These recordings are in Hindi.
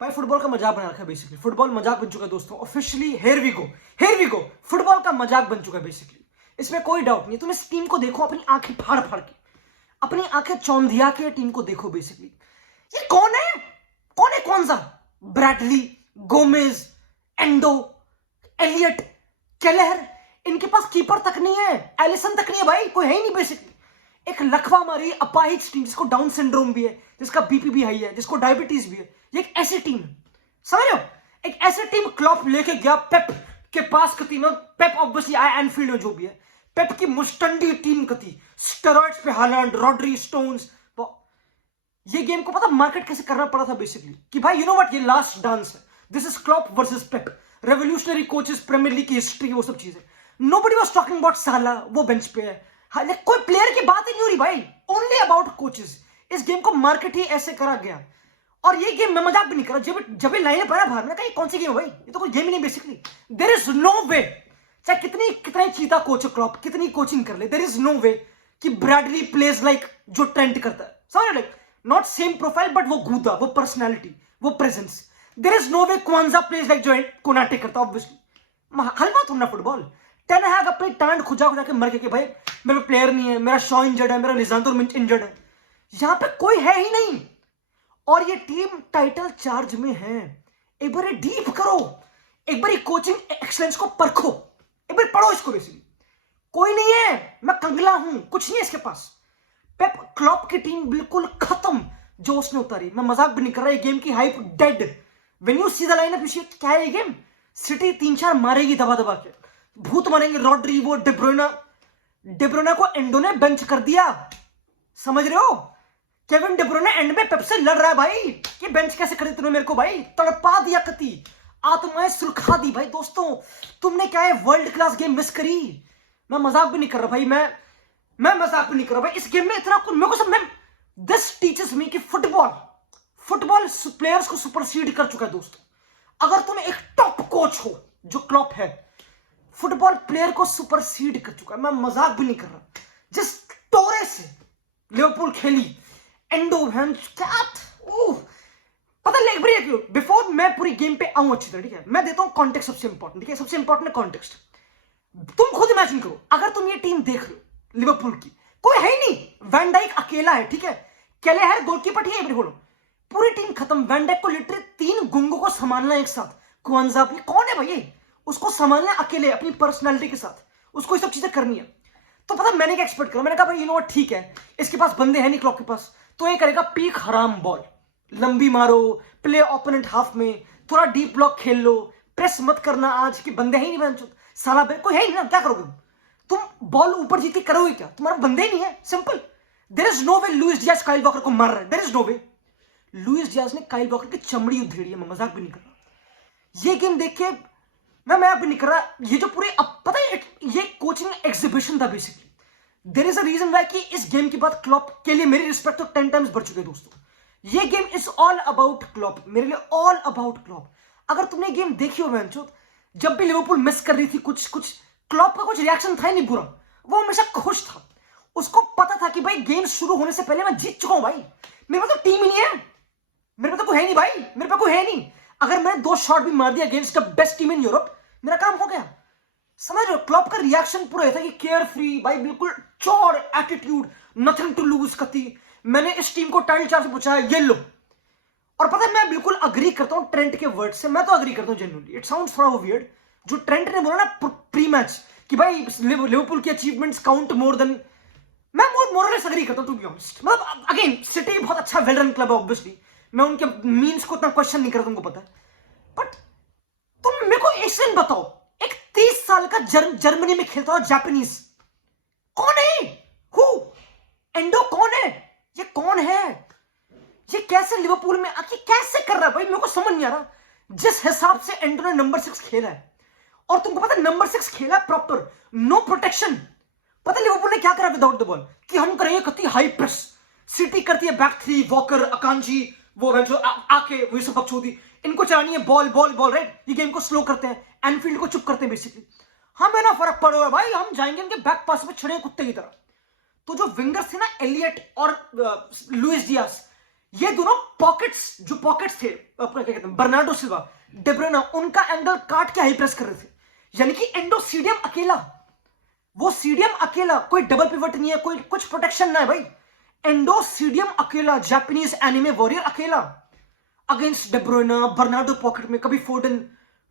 भाई फुटबॉल का मजाक बना रखा है बेसिकली। फुटबॉल मजाक बन चुका है दोस्तों। Officially here we go football का मजाक बन चुका है बेसिकली। इसमें कोई डाउट नहीं। तुम इस टीम को देखो अपनी आंखें फाड़ फाड़ के, अपनी आंखें चौंधिया के टीम को देखो बेसिकली। ये कौन है? कौन सा? Bradley, Gomez, Endo, Elliott, Kelleher. इनके पास कीपर तक नहीं है, एलिसन तक नहीं है भाई, कोई है ही नहीं बेसिकली। एक लखवा मारी अपाहिज टीम जिसको डाउन सिंड्रोम भी है, जिसका बीपी भी हाई है, जिसको डायबिटीज भी है। ये एक ऐसी टीम है, समझ रहे हो? एक ऐसी टीम क्लॉप लेके गया पेप के पास कती में। पेप ऑब्वियसली आया एनफील्ड में, जो भी है पेप की मुस्टंडी टीम कती, स्टेरॉइड्स पे हालैंड, रॉड्री, स्टोन्स। ये गेम को पता मार्केट कैसे करना पड़ा था बेसिकली कि भाई यू नो व्हाट, ये लास्ट डांस है। This is Klopp versus Pep, revolutionary coaches, Premier League की हिस्ट्री, वो सब चीजें। नोबडी वाज टॉकिंग अबाउट साला, वो बेंच पे है। हाँ, कोई प्लेयर की बात ही नहीं हो रही भाई, ओनली अबाउट कोचेस। इस गेम को मार्केट ही ऐसे करा गया। और ये गेम मैं मजाक भी नहीं कर रहा। जब ये लाइन पर बाहर में कहा कौन सी गेम है भाई, ये तो कोई गेम ही नहीं बेसिकली। देयर इज नो वे, चाहे कितना चीता कोच क्लॉप, कितनी कोचिंग कर ले, देयर इज नो वे कि ब्रैडली प्लेज लाइक जो ट्रेंट करता है। समझ, like not same profile but वो गूदा, वो पर्सनैलिटी, वो presence. There is no way Quansah plays like जो कोनाटे करता ऑब्वियसली। हलवा थोड़ा फुटबॉल। टेन हैग अपनी टांड खुजा खुजा के मर के भाई मेरे प्लेयर नहीं है, मेरा शॉ इंजर्ड है, मेरा लिसांड्रो मिंच इंजर्ड है। यहां पे कोई है ही नहीं। और ये टीम टाइटल चार्ज में है। एक बार डीप करो, एक बार कोचिंग एक्सलेंस को परखो, एक बार पढ़ो इसको बेसिकली। कोई नहीं है, मैं कंगला हूं, कुछ नहीं है इसके पास। पेप क्लॉप की टीम बिल्कुल खत्म जो उसने उतारी। मैं मजाक भी नहीं कर रहा, ये गेम की hype dead. When you see the lineup, क्या है ये गेम? सिटी 3-4 मारेगी दबा दबा के, भूत मारेंगे। रॉड्री, वो डेब्रोना को एंडो ने बेंच कर दिया, समझ रहे हो? केविन डेब्रोना एंड में पेप से लड़ रहा है भाई कि बेंच कैसे कर दी तूने मेरे को भाई, तड़पा दिया कती, आत्माएं सुलखा दी भाई। दोस्तों तुमने क्या है वर्ल्ड क्लास गेम मिस करी। मैं मजाक भी नहीं कर रहा भाई, मैं मजाक भी नहीं कर रहा भाई। इस गेम में इतना कुछ मेरे को सब, दिस टीचर्स मी कि फुटबॉल प्लेयर्स को सुपरसीड कर चुका है दोस्तों। अगर तुम एक टॉप कोच हो जो क्लॉप है, फुटबॉल प्लेयर को सुपरसीड कर चुका है। मैं मजाक भी नहीं कर रहा। जिस टोरे से लिवरपूल खेली, एंडो पता नहीं, बिफोर मैं पूरी गेम पे आऊं अच्छी तरह, ठीक है, मैं देता हूं कॉन्टेक्स्ट सबसे इंपॉर्टेंट। ठीक है, सबसे इंपॉर्टेंट है कॉन्टेक्स्ट। तुम खुद इमेजिन करो, अगर तुम ये टीम देख रहे हो लिवरपूल की, कोई है ही नहीं, वैन डाइक अकेला है, ठीक है, केलेहर गोलकीपर, ठीक है, बोलो पूरी टीम खत्म। वैन डाइक को लिटरली 3 गुंगों को संभालना एक साथ। क्वांजा कौन है भाई, उसको संभालना अकेले अपनी पर्सनालिटी के साथ, उसको ये सब चीजें करनी है। तो पता मैंने क्या एक्सपेक्ट करा, मैंने कहा भाई यू नो व्हाट, ठीक है इसके पास बंदे हैं नहीं क्लॉप के पास, तो ये करेगा पीक हराम बॉल, लंबी मारो, प्ले ओपोनेंट हाफ में, थोड़ा डीप ब्लॉक खेल लो, प्रेस मत करना आज की बंदे ही नहीं, साला कोई है ही ना, क्या करोगे तुम? बॉल ऊपर जीती करोगे क्या? तुम्हारा बंदे ही नहीं है, simple. There is no way Luis Diaz Kyle Walker को मार रहा है, there is no way. Luis Diaz ने काइल वॉकर की चमड़ी उधेड़ी है, मैं मजाक भी नहीं कर रहा। ये गेम देख के मैं भी नहीं कर रहा। ये जो पूरे अब पता है ये कोचिंग एग्जीबिशन था basically. There is a reason why कि इस गेम के बाद क्लॉप के लिए मेरी रिस्पेक्ट तो 10 टाइम्स बढ़ चुके हैं दोस्तों। ये game is all about Klopp, मेरे लिए ऑल अबाउट क्लॉप। अगर तुमने गेम देखी हो बेंचो, जब भी लिवरपूल मिस कर रही थी, कुछ क्लॉप का कुछ रिएक्शन था ही नहीं बुरा, वो हमेशा खुश था। उसको पता था कि भाई गेम शुरू होने से पहले मैं जीत चुका हूं भाई, मेरे पास तो टीम ही नहीं है, मेरे पास तो कोई है नहीं भाई, मेरे पास कोई है नहीं। अगर मैंने 2 शॉट भी मार दिया against the best team in Europe, मेरा काम हो गया। समझ रहे हो? क्लॉप का रिएक्शन पूरा ये था कि केयर फ्री भाई, बिल्कुल चौड़ एटीट्यूड, नथिंग टू लूज कती। मैंने इस टीम को टाइटल चार्ज से पूछा है, ये लो। और पता है मैं बिल्कुल अग्री करता हूं ट्रेंट के वर्ड से, मैं तो अग्री करता हूं जेन्युइनली। इट साउंड्स थोड़ा वियर्ड जो ट्रेंट ने बोला ना प्री मैच कि भाई लिवरपूल की अचीवमेंट्स काउंट मोर देन, मैं मोरलेस अग्री करता हूं टू बी ऑनेस्ट। मतलब अगेन सिटी बहुत अच्छा वेल रन क्लब है ऑब्वियसली, मैं उनके मीन्स को इतना क्वेश्चन नहीं करता, तुमको पता है। बट तुम मेरे को एक दिन बताओ, एक 30 साल का जर्मनी में खेलता हुआ जापानीज कौन है? हु? एंडो कौन है? ये कौन है? ये कैसे लिवरपूल में आके कैसे कर रहा है भाई, मेरे को समझ नहीं आ रहा। जिस हिसाब से एंडो ने नंबर 6 खेला है, और तुमको पता है नंबर 6 खेला है प्रॉपर, नो प्रोटेक्शन। पता है लिवरपूल ने क्या करा विदाउट द बॉल, कि हम करेंगे कति हाई प्रेस। सिटी करती है बैक 3, वॉकर, अकांजी, वो जो आके वो सब बकचोदी, इनको चलानी है बॉल बॉल बॉल, राइट? ये गेम को स्लो करते हैं, एनफील्ड को चुप करते हैं बेसिकली। हमें ना फर्क पड़ रहा है भाई, हम जाएंगे उनके बैक पास में छड़े कुत्ते की तरह। तो जो विंगर्स थे ना, एलियट और लुइस डियाज, ये दोनों पॉकेट्स, जो पॉकेट्स थे अपना क्या कहते हैं बर्नार्डो सिल्वा, डे ब्रुयना, उनका एंगल काट के हाई प्रेस कर रहे थे। यानी कि एंडो सीडीएम अकेला, वो सीडीएम अकेला, कोई डबल पिवट नहीं है, कोई कुछ प्रोटेक्शन ना है भाई। एंडो सीडीएम अकेला, जापानीज एनिमे वॉरियर अकेला against day Bruyne, Bernardo pocket में, कभी फोर्डन,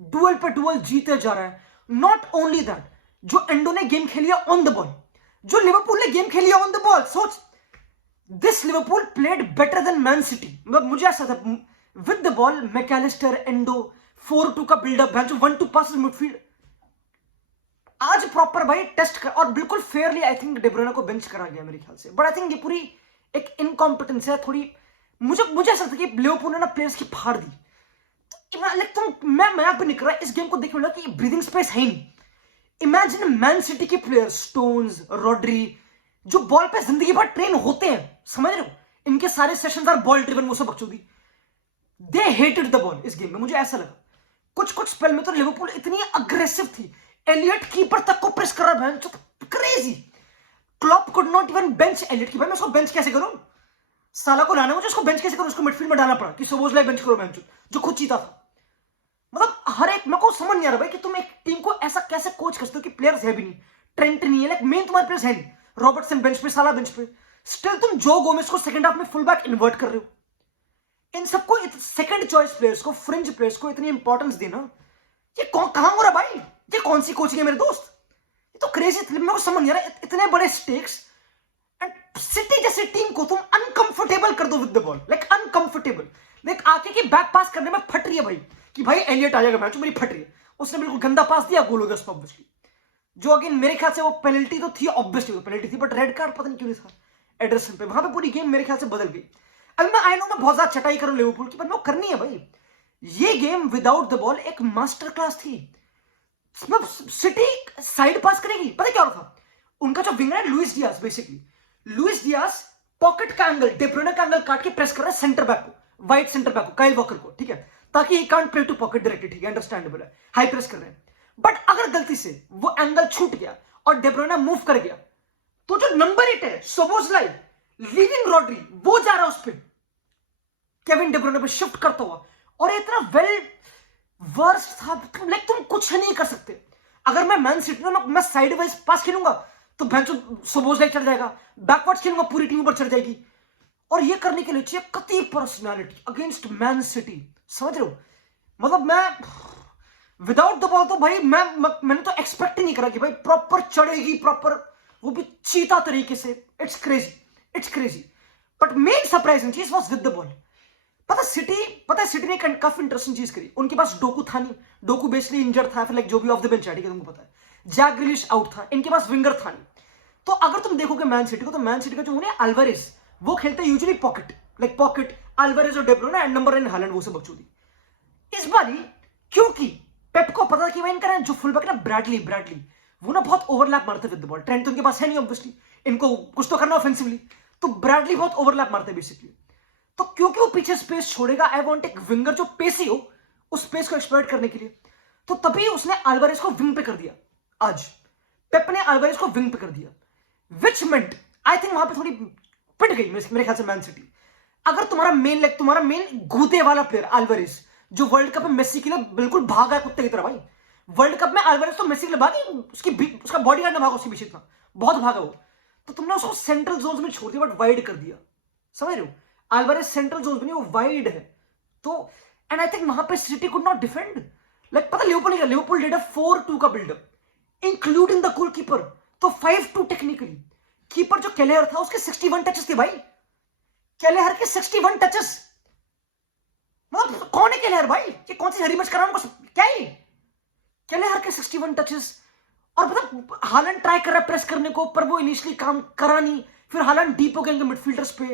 डुअल पे डुअल जीते जा रहा है। नॉट ओनली दैट, जो एंडो ने गेम खेली है ऑन द बॉल, जो लिवरपूल ने गेम खेली है ऑन द बॉल, सोच this Liverpool played better than Man City. मतलब मुझे ऐसा था with the ball, Mac Allister, Endo, 4-2 का बिल्डअप, 1-2 पासेस मिडफील्ड, आज प्रॉपर भाई टेस्ट कर, और बिल्कुल fairly I think De Bruyne को बेंच करा गया मेरे ख्याल से। बट आई थिंक ये पूरी एक इनकॉम्पिटेंस है थोड़ी। मुझे ऐसा था कि लिवरपूल ने ना प्लेयर्स की फाड़ दी। मैं मजाक भी नहीं कर रहा, इस गेम को देखने लगा कि ब्रीदिंग स्पेस है ही नहीं। इमेजिन मैन सिटी के प्लेयर स्टोन्स, रॉड्री, जो बॉल पे जिंदगी भर ट्रेन होते हैं, समझ रहे हो, इनके सारे सेशंस आर बॉल ड्रिवन, वो सब बकचोदी, दे हेटेड द बॉल इस गेम में। मुझे ऐसा लगा कुछ स्पेल में तो लिवरपूल इतनी अग्रेसिव थी, एलियट कीपर तक को प्रेस कर रहा है, crazy. Klopp could not even bench Elliott की। भाई मैं उसको बेंच कैसे करूं, साला को लाना मुझे, उसको बेंच कैसे करूं, उसको मिडफील्ड में डालना पड़ा कि सोबोसलाई बेंच करो बेंच, जो खुद चीता था। मतलब हर एक मेरे को समझ नहीं आ रहा भाई कि तुम एक टीम को ऐसा कैसे कोच करते हो कि प्लेयर्स है भी नहीं, ट्रेंट नहीं है, लाइक मेन तुम्हारे प्लेयर्स है नहीं, रॉबर्टसन बेंच पे, साला बेंच पे, स्टिल तुम जो गोमेस को सेकंड हाफ में फुल बैक इन्वर्ट कर रहे हो। इन सबको सेकंड चॉइस प्लेयर्स को, फ्रिंज प्लेयर्स को इतनी इंपॉर्टेंस देना, ये कहां हो रहा भाई, ये कौन सी कोचिंग है मेरे दोस्त, ये तो क्रेजी थी। मेरे को समझ नहीं आ रहा, इतने बड़े स्टेक्स एंड सिटी जैसी टीम को तुम अनकंफर्टेबल कर दो with the ball, like uncomfortable, like आके की बैक पास करने में फट रही है भाई, कि भाई एलियट आ जाएगा मैच, मेरी फट रही है, उसने बिल्कुल गंदा पास दिया, गोल हो गया उसको ऑब्वियसली, जो अगेन मेरे ख्याल से वो पेनल्टी तो थी, ऑब्वियसली वो पेनल्टी थी, बट रेड कार्ड पता नहीं क्यों नहीं था एडरसन पे, वहां पे पूरी गेम मेरे ख्याल से बदल गई। अभी मैं आई नो मैं बहुत ज्यादा चटाई करूं लिवरपूल की, पर वो करनी है भाई। ये गेम विदाउट द बॉल एक मास्टर क्लास थी। सिटी साइड पास करेगी, पता क्या था, उनका जो विंगर है Luis Diaz, basically Luis Diaz pocket का एंगल, डे ब्रुयना का एंगल काट के प्रेस कर रहा है सेंटर बैक को, वाइट सेंटर बैक को, काइल वॉकर को, ठीक है, ताकि he can't play to pocket directly, ठीक है, अंडरस्टैंडेबल है, हाई प्रेस कर रहे हैं। बट अगर गलती से वो एंगल छूट गया और डे ब्रुयना मूव कर गया, तो जो नंबर 8 है सोबोसलाई, लीविंग रॉड्री, वो जा रहा है उस पर केविन डे ब्रुयना पे शिफ्ट करता हुआ, और इतना वेल वर्स्ट था, लाइक तुम कुछ नहीं कर सकते। अगर मैं मैन सिटी में मैं साइड वाइज पास खेलूंगा तो बेंच सोबोसलाई चढ़ जाएगा, बैकवर्ड्स खेलूंगा पूरी टीम ऊपर चढ़ जाएगी, और ये करने के लिए चाहिए कति पर्सनालिटी अगेंस्ट मैन सिटी, समझ रहे हो। मतलब मैं विदाउट द बॉल तो भाई मैंने तो एक्सपेक्ट ही नहीं करा कि भाई प्रॉपर चढ़ेगी, प्रॉपर, वो भी चीता तरीके से। It's crazy. But main surprising चीज वाज विद द बॉल। पता है सिटी ने काफी इंटरेस्टिंग चीज करी, उनके पास डोकू था नहीं, डोकू बेसिकली इंजर्ड था, फिर लाइक जो भी ऑफ द बेंच है, ठीक है, तुमको पता है, जैक ग्रिलिश आउट था, इनके पास विंगर था नहीं। तो अगर तुम देखोगे मैन सिटी को, तो मैन सिटी का जो उन्हें अल्वारेज, वो खेलते हैं यूजुअली पॉकेट, अल्वारेज और day Bruyne and number 9 Holland, वो सब बकचोदी। इस बारी क्योंकि पेप को पता था कि भाई इनका जो फुल बैक है ना ब्रैडली, वो ना बहुत ओवरलैप मारते विद द बॉल, ट्रेंट तो उनके पास है नहीं ऑब्वियसली, इनको कुछ तो करना ऑफेंसिवली, तो ब्रैडली बहुत ओवरलैप मारते हैं बेसिकली। तो क्योंकि वो पीछे स्पेस छोड़ेगा, आई वांट एक विंगर जो पेसी हो, उस स्पेस को एक्सप्लॉइट करने के लिए, तो तभी उसने अल्वारेज को विंग पे कर दिया। आज पेप ने अल्वारेज को विंग पे कर दिया, विच मेंट आई थिंक वहां पे थोड़ी पिट गई मेरे ख्याल से मैन सिटी। अगर तुम्हारा मेन गूदे वाला प्लेयर अल्वारेज, जो वर्ल्ड कप में मेसी के लिए बिल्कुल भागा कुत्ते की तरह, भाई वर्ल्ड कप में अल्वारेज तो मेसी के लिए भागी, उसका बॉडी गार्ड ने भागा उसके पीछे था, बहुत भागा वो, तो तुमने उसको सेंट्रल जोन में छोड़ दिया, बट वाइड कर दिया, समझ रहे हो। अल्वारेज सेंट्रल जोन में नहीं, वो वाइड है, तो एंड आई थिंक वहां पे city could not defend, like पता लिवरपूल डिड अ 4-2 का बिल्डअप इंक्लूडिंग द गोलकीपर, तो 5-2 टेक्निकली। कीपर जो केलेहर था उसके 61 टचेस थे भाई, केलेहर के 61 टचेस, मतलब कौन है केलेहर भाई, ये कौन सी हरी मच कर रहा है, क्या है केलेहर के 61 टचेस। और मतलब हालैंड ट्राई कर रहा है प्रेस करने को, पर वो इनिशियली काम करा नहीं, फिर हालैंड डीप हो गए मिडफील्डर्स पे,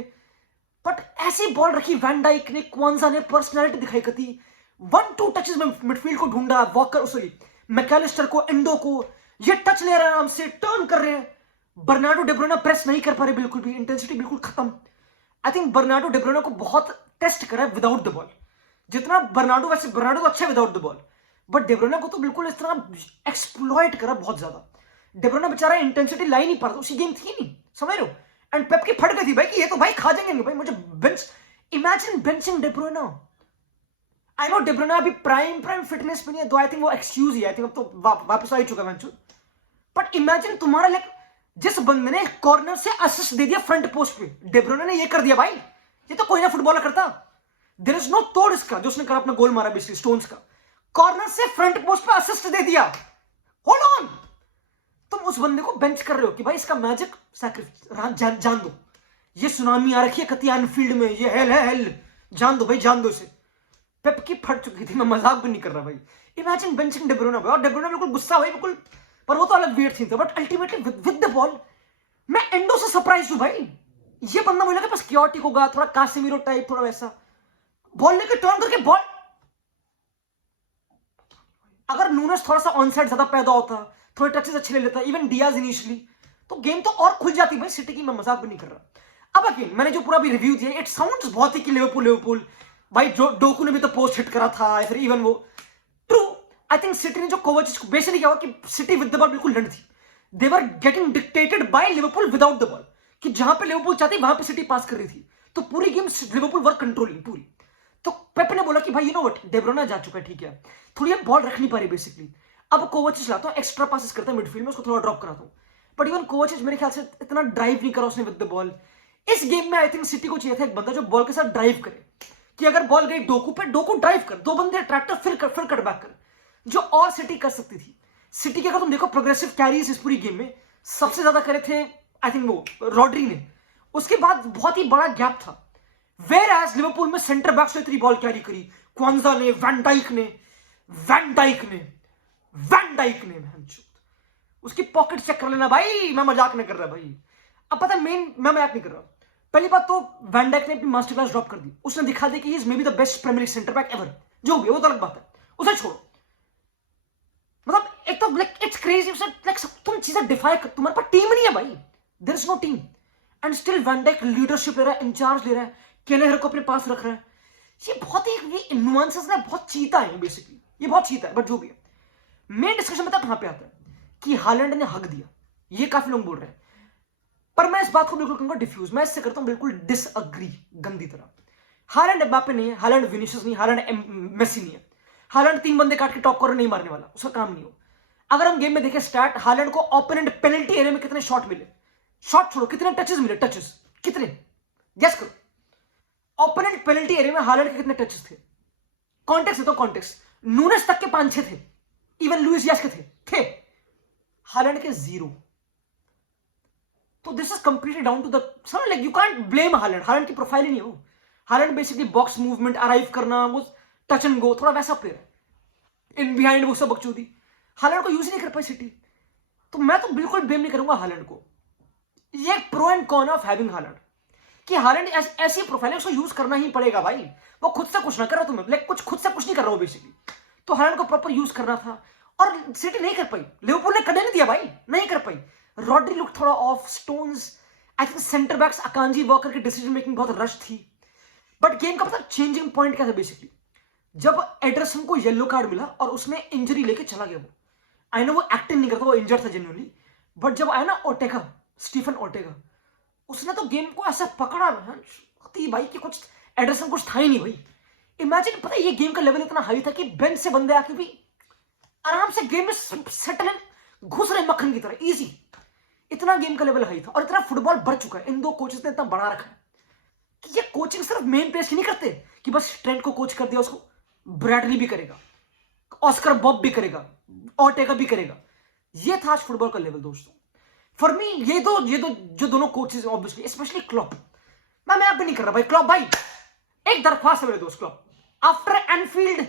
बट ऐसी बॉल रखी वैन डाइक ने, क्वांजा ने पर्सनालिटी दिखाई कती, 1-2 टचेस में मिडफील्ड को ढूंढा, वॉकर सॉरी मैकलिस्टर को, एंडो को, ये टच ले रहे हैं आराम से, टर्न कर रहे हैं, बर्नार्डो डे ब्रुयना प्रेस नहीं कर पा रहे, बिल्कुल भी इंटेंसिटी बिल्कुल खत्म। I think Bernardo de Bruyne को बहुत टेस्ट करा है विदाउट द बॉल, जितना बर्नार्डो तो अच्छा without the ball, but de Bruyne को तो बिल्कुल इस तरह एक्सप्लॉइट करा बहुत ज्यादा। डे ब्रुयना बेचारा इंटेंसिटी ला ही नहीं पा रहा, उसी गेम थी नहीं, समझ रहे हो। एंड पेप की फट गई थी भाई कि ये तो भाई खा जाएंगे भाई, मुझे bench imagine benching de Bruyne. I know de Bruyne अभी प्राइम फिटनेस पे नहीं है, तो आई थिंक वो एक्सक्यूज ही, आई थिंक अब तो वापस आ ही चुका है। बट इमेजिन तुम्हारा लाइक जिस बंदे ने कॉर्नर से असिस्ट दे दिया फ्रंट पोस्ट पे, डे ब्रुयना ने ये कर दिया भाई, ये तो कोई ना फुटबॉलर करता। देयर इज नो तोड़ इसका जो उसने करा, अपना गोल मारा बेसिकली स्टोन्स का, कॉर्नर से फ्रंट पोस्ट पे असिस्ट दे दिया। होल्ड ऑन, तुम उस बंदे को बेंच कर रहे हो कि भाई इसका मैजिक सैक्रिफाइस जान दो, ये सुनामी आ रखी है कतिया एनफील्ड में, ये हेल है हेल, जान दो भाई जान दो इसे। पेप की फट चुकी थी, मैं मजाक भी नहीं कर रहा भाई। इमेजिन बेंचिंग डे ब्रुयना भाई, और डे ब्रुयना बिल्कुल गुस्सा भाई बिल्कुल, पर वो तो अलग वेट थी, but ultimately with the ball मैं एंडो से सरप्राइज हूं भाई। ये बंदा मुझे लगा बस क्योटिक होगा, थोड़ा कासेमीरो टाइप, थोड़ा वैसा, बॉल लेके टर्न करके बॉल, अगर नूनेस थोड़ा सा ऑनसाइड ज्यादा पैदा होता, थोड़े टचेस अच्छे ले लेता, इवन डियाज इनिशियली, तो गेम तो और खुल जाती भाई सिटी की, मैं मजाक भी नहीं कर रहा। अब अगेन मैंने जो पूरा भी रिव्यू दिया, इट साउंड्स बहुत ही कि लिवरपूल भाई, जो डोकू ने भी तो पोस्ट हिट करा था, फिर इवन वो ट्रू। आई थिंक सिटी ने जो कोवाचिच को बेसिकली क्या हुआ कि सिटी विद द बॉल बिल्कुल लड़ थी, they were getting dictated by Liverpool without the ball, कि जहां पे लिवरपूल चाहती वहां पे सिटी पास कर रही थी, तो पूरी गेम लिवरपूल वर कंट्रोलिंग पूरी। तो पेप ने बोला कि भाई you know what, day Bruyne जा चुका है ठीक है, थोड़ी बॉल रख नहीं पा रही बेसिकली, अब कोवाचिच लाता हूं, एक्स्ट्रा पासेस करता है मिडफील्ड में, उसको थोड़ा ड्रॉप कराता हूं। बट इवन कोवाचिच मेरे ख्याल से इतना ड्राइव नहीं करा उसने विद द बॉल इस गेम में। आई थिंक सिटी को चाहिए था एक बंदा जो बॉल के साथ ड्राइव करे, कि अगर बॉल गई डोकू पे, डोकू ड्राइव कर, दो बंदे अट्रैक्टर फिर कट बैक कर, जो और सिटी कर सकती थी। सिटी के अगर तुम देखो प्रोग्रेसिव कैरीज इस पूरी गेम में सबसे ज्यादा करे थे आई थिंक वो रॉड्री ने, उसके बाद बहुत ही बड़ा गैप था। वेयर एज लिवरपूल में सेंटर बैक्स ने इतनी बॉल कैरी करी, क्वांजा ने, वैन डाइक ने उसकी पॉकेट चेक कर लेना भाई, मैं मजाक नहीं कर रहा भाई। अब पता मैं मजाक नहीं कर रहा। पहली बात तो वैन डाइक ने अपनी मास्टर क्लास ड्रॉप कर दी, उसने दिखा दिया कि he is maybe the best Premier League centre back ever, जो भी वो तो अलग बात है, उसे छोड़ो। मतलब एक तो लाइक इट्स क्रेजी, लाइक तुम चीजें डिफाई कर, तुम्हारे पास टीम नहीं है भाई, there is no team, and still van Dijk leadership ले रहा है, इंचार्ज ले रहा है, केलेहर को अपने पास रख रहा है। ये बहुत ही ये नुआंसेस ना बहुत चीता है बेसिकली, ये बहुत चीता है। बट जो भी है, मेन डिस्कशन पता कहां पे आता है कि हालैंड ने हक दिया, ये काफी लोग बोल रहे हैं, पर मैं इस बात को बिल्कुल कहूंगा डिफ्यूज, मैं इससे करता हूं बिल्कुल डिसअग्री गंदी तरह। हालैंड एम्बापे नहीं है, हालैंड विनीसियस नहीं, हालैंड मेसी नहीं है, हालैंड 3 बंदे काट के टॉप कॉर्नर नहीं मारने वाला, उसका काम नहीं हो। अगर हम गेम में देखें स्टार्ट, हालैंड को ओपोनेंट पेनल्टी एरिया में कितने शॉट मिले, शॉट छोड़ो कितने टचेस मिले, टचेस कितने गेस करो, ओपोनेंट पेनल्टी एरिया में हालैंड के कितने टचेस थे, कॉन्टेक्स्ट है तो कॉन्टेक्स्ट, नूनेस तक के 5-6 थे, इवन लुइस डियाज के थे, हालैंड के 0। तो this is completely down to the sir, like you can't blame Haaland, Haaland की प्रोफाइल ही नहीं हो। Haaland basically box movement, arrive करना, वो टच एंड गो, थोड़ा वैसा प्लेयर है, इन बिहाइंड वो सब बकचोदी, हालैंड को यूज नहीं कर पाई सिटी। तो मैं तो बिल्कुल ब्लेम नहीं करूंगा हालैंड को। ये pro and con of having Haaland, कि हालैंड ऐसी प्रोफाइल है उसको यूज करना ही पड़ेगा भाई, वो खुद से कुछ ना कर रहा, तुम्हें लाइक कुछ खुद से कुछ नहीं कर रहा हो बेसिकली, तो हालैंड को प्रॉपर यूज करना था, और सिटी नहीं कर पाई, लिवरपूल ने करने नहीं दिया भाई, नहीं कर पाई। रॉड्री लुक थोड़ा off, Stones, I think centre backs Akanji Walker की डिसीजन मेकिंग बहुत रश थी। बट गेम का पता चेंजिंग पॉइंट क्या था बेसिकली, जब एडरसन को येलो कार्ड मिला और उसने इंजरी लेके चला गया, वो आई नो वो एक्टिंग नहीं करता, वो इंजर्ड था जेन्युइनली, बट जब आया ना ओर्टेगा, स्टीफन ओर्टेगा, उसने तो गेम को ऐसा पकड़ा भाई कि कुछ एडरसन कुछ था ही नहीं भाई। इमेजिन, पता है ये गेम का लेवल इतना हाई था कि बेंच से बंदे आके भी आराम से गेम में सेटल घुस रहे मक्खन की तरह, इजी, इतना गेम का लेवल हाई था, और इतना फुटबॉल बढ़ चुका है, इन दो कोचेस ने इतना बढ़ा रखा है कि ये कोचिंग सिर्फ मेन पेज की नहीं करते कि बस ट्रेंट को कोच कर दिया, उसको ब्रैडली भी करेगा, ऑस्कर बॉब भी करेगा, ऑर्टेगा भी करेगा। ये था आज फुटबॉल का लेवल दोस्तों। फॉर मी ये दो जो दोनों कोचेस ऑब्वियसली, स्पेशली क्लॉप, मैं आप भी नहीं कर रहा भाई, क्लॉप भाई एक दरख्वास्त है मेरे दोस्त, Klopp after Anfield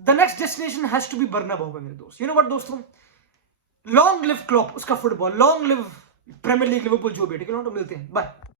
the next destination has to be Bernabeu होगा मेरे दोस्त। यू नो व्हाट दोस्तों, लॉन्ग लिव क्लॉप, उसका football, long live Premier League, Liverpool, जो भी है, ठीक है, मिलते हैं, बाय।